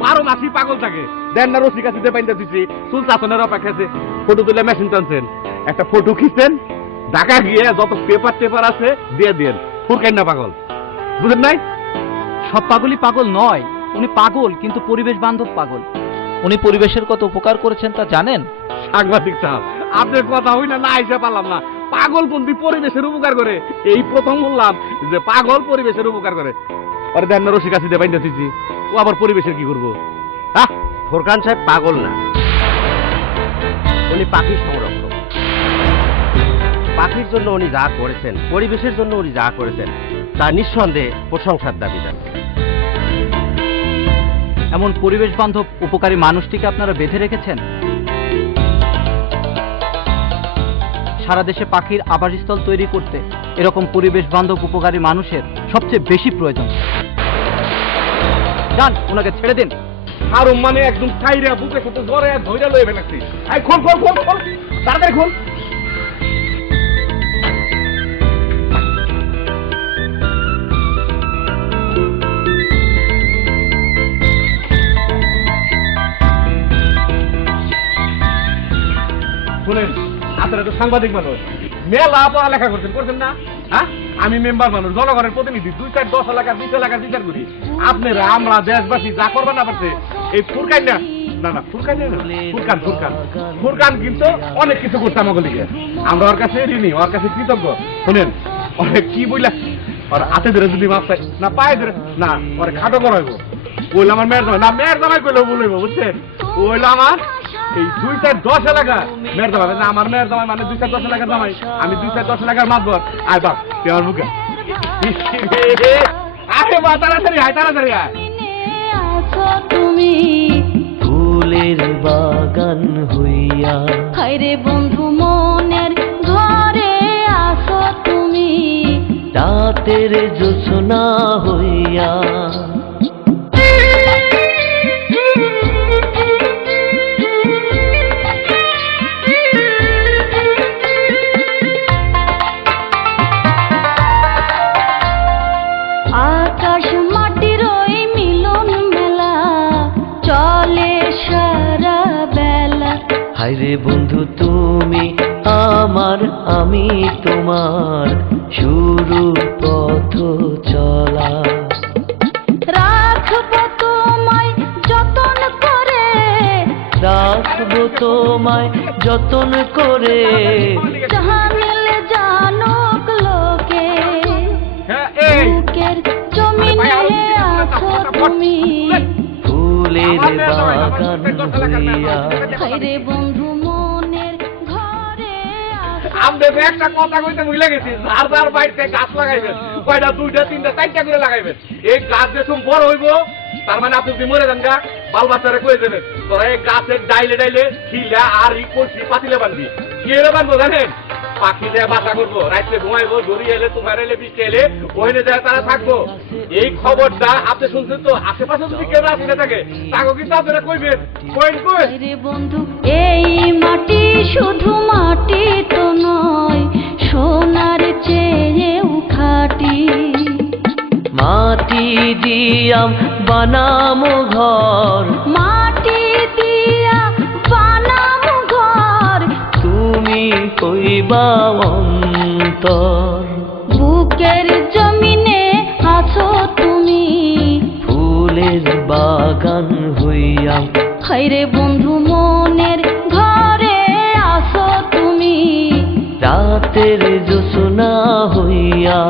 12 মাসই পাগল থাকে। দেন না রসি কাছে পাইন্দা দিচ্ছি, চুল চাচনের অপেক্ষাছে, ফটো তুলে মেশিন টানছেন, একটা ফটো খিচছেন, ঢাকা গিয়ে যত পেপার টেপার আছে দিয়ে দেন। ফুরকাই না পাগল, বুঝেন নাই? সব পাগলই পাগল নয়, উনি পাগল কিন্তু পরিবেশ বান্ধব পাগল। উনি পরিবেশের কত উপকার করেছেন তা জানেন? সাংবাদিক সাহেব, আপনার কথা হই না এসে পারলাম না। পাগল কোনটি পরিবেশের উপকার করে? এই প্রথম বললাম যে পাগল পরিবেশের উপকার করে। আরে দেন না রসি কাছে পাইন্দা দিচ্ছি, ও আবার পরিবেশের কি করবো? হ্যাঁ, ফোরকান সাহেব পাগল না, উনি পাখির সংরক্ষক। পাখির জন্য উনি যা করেছেন, পরিবেশের জন্য উনি যা করেছেন, তা নিঃসন্দেহে প্রশংসার দাবিদার। এমন পরিবেশ বান্ধব উপকারী মানুষটিকে আপনারা বেঁধে রেখেছেন। সারা দেশে পাখির আবাসস্থল তৈরি করতে এরকম পরিবেশ বান্ধব উপকারী মানুষের সবচেয়ে বেশি প্রয়োজন। যান, ওনাকে ছেড়ে দিন। আর মানে একদম খাইরা বুকে সাথে জ্বরে ধৈর্য লয়ে ফেলাচ্ছি। এই খোল খোল খোল খোল, তাড়াতাড়ি খোল। শুনেন, আপনারা তো সাংবাদিক মানুষ, মেলা পড়ালেখা করছেন না? হ্যাঁ, আমি মেম্বার মানুষ, জনগণের প্রতিনিধি, 2, 4, 10 এলাকার 20 এলাকার বিচার করি। আপনারা আমরা দেশবাসী যা করবেন না পারছে এই ফুরকান না, ফুরকান কিন্তু অনেক কিছু করছে আমাকে লিখে। আমরা ওর কাছে ঋণী, ওর কাছে কৃতজ্ঞ। শুনেন, অনেক কি বইলা ওর হাতে ধরে যদি মাপ চাই না, পায়ে ধরে না, ওরে খাটো করাইবো। ওইল আমার মেয়ের জামাই না, মেয়ের জামাই কইলেও বলবো, বুঝছেন? ওইল আমার এই 2, 4, 10 এলাকা মেয়ের জামাই না, আমার মেয়ের জামাই মানে 2, 4, 10 এলাকার জামাই। আমি 2, 4, 10 এলাকার মাতবর। আয় বাপ, তুই আমার বুকে আরে বা, তাড়াতাড়ি আয়, তাড়াতাড়ি আয়। তুমি ফুলের বাগান হইয়া, হায়রে বন্ধু মনের ঘরে আসো তুমি, রাতের জোছনা হইয়া। আকাশ মাটির ওই মিলন মেলা চলে সারা বেলা। হায়রে বন্ধু তুমি আমার, আমি তোমার, শুরুর পথ চলা। রাখবো তোমায় যতন করে, রাখবো তোমায় যতন করে, জানিলে জানুক লোকে, হ্যাঁ, এই বুকের জমিনে আছো তুমি, ফুলের বাগান হইয়া। হায়রে বন্ধু মনের ঘরে আসো। আপনাকে একটা কথা কইতে ভুলে গেছি, যার বাড়িতে গাছ লাগাইবেন, কয়টা 2টা 3টা 4টা করে লাগাইবেন। এই গাছ যেসব বড় হইব, তার মানে আপনি যদি মরে যান গা, বাল বাচ্চারা কয়ে দেবেন তোরা এই গাছের ডাইলে ডাইলে খিলা আর ই করছি পাতিলে বানবি। কি এলে বানবো জানেন? পাখি দেয়া বাসা করবো, রাত্রে ঘুমাইবো, ঝড়ি এলে, তুফান এলে, বৃষ্টি এলে ওইনে যায় তারা থাকবো। এই খবরটা আপনি শুনছেন তো? আশেপাশে যদি কেউ আসলে থাকে তাকে কিন্তু আপনারা কইবেন। কইন কই হায়রে বন্ধু, এই মাটি শুধু মাটি তো নয়, সোনার চেয়েও খাঁটি। মাটি দিয়াম বানামো ঘর, মাটি দিয়া বানাবো ঘর, তুমি কইবা অন্তর। বুকের জমিনে আছো তুমি, ফুলের বাগান হইয়া। হায়রে বন্ধু মনের ঘরে আসো তুমি, রাতের জোছনা হইয়া।